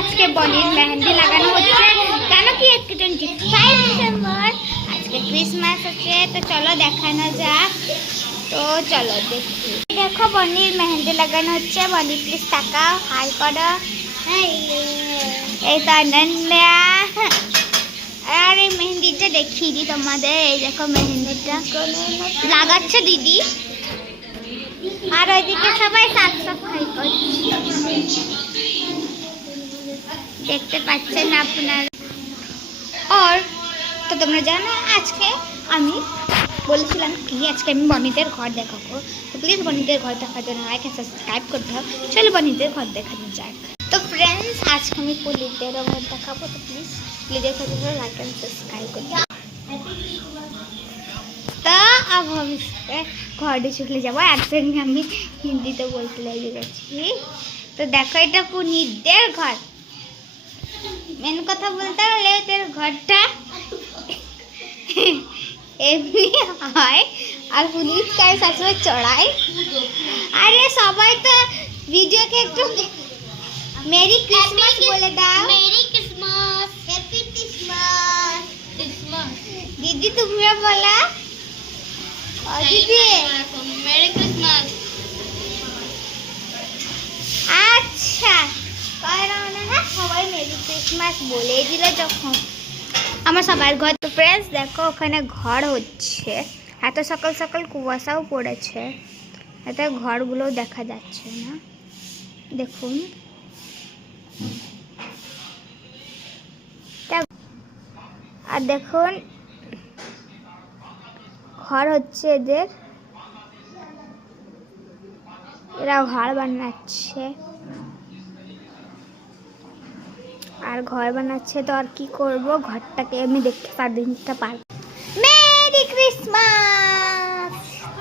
আজকে বনির মেহেন্দি লাগানো হচ্ছে, কেন কি 25 ডিসেম্বর আজকে ক্রিসমাস আছে। তো চলো দেখানো যাক। তো চলো দেখি। দেখো বনির মেহেন্দি লাগানো হচ্ছে। বনি প্লিজ তাকাও, হাই করো। এই তো অনন্যা। আর এই মেহেন্দিটা দেখিয়ে দিই তোমাদের। এই দেখো মেহেন্দিটা লাগাচ্ছে দিদি, আর ওইদিকে সবাই সাফ সাফাই করছে, দেখতে পাচ্ছেন আপনারা। আর তো তোমরা জানো আজকে আমি বলেছিলাম কি আজকে আমি বনিদের ঘর দেখাবো। তো প্লিজ বনিদের ঘর দেখার জন্য লাইক আর সাবস্ক্রাইব করতে হবে। চলো বনিদের ঘর দেখানো যাক। তো ফ্রেন্ডস আজকে আমি পুলিশদেরও ঘর দেখাবো। তো প্লিজ পুলিশদের ঘর জন্য লাইক আর সাবস্ক্রাইব করতে হবে। तो अब हम इसके घरे चले যাব। একসঙ্গে আমি হিন্দিতে বলতে লেগে গেছি। তো দেখো এটা পুনিতদের ঘর। মেন কথা বলতে হলে এদের ঘরটা এমনি হয়, আর পুনিত কার সবসময় চড়াই। আরে সবাই তো ভিডিওকে একটু মেরি ক্রিসমাস বলে দাও। Merry Christmas, happy Christmas. दीदी तुमने बोला दीदी मेरी क्रिसमस। আচ্ছা না সবাই মেরি ক্রিসমাস বলে দিল যখন আমার সবার ঘর। তো ফ্রেন্ডস দেখো ওখানে ঘর হচ্ছে। এত সকাল সকাল কুয়াশাও পড়েছে, এতে ঘরগুলো দেখা যাচ্ছে না। দেখুন আর দেখুন ঘর হচ্ছে এদের, এরা ঘর বানাচ্ছে। আর ঘর বানাচ্ছে তো আর কি করব, ঘরটাকে আমি দেখতে 4 দিনটা পার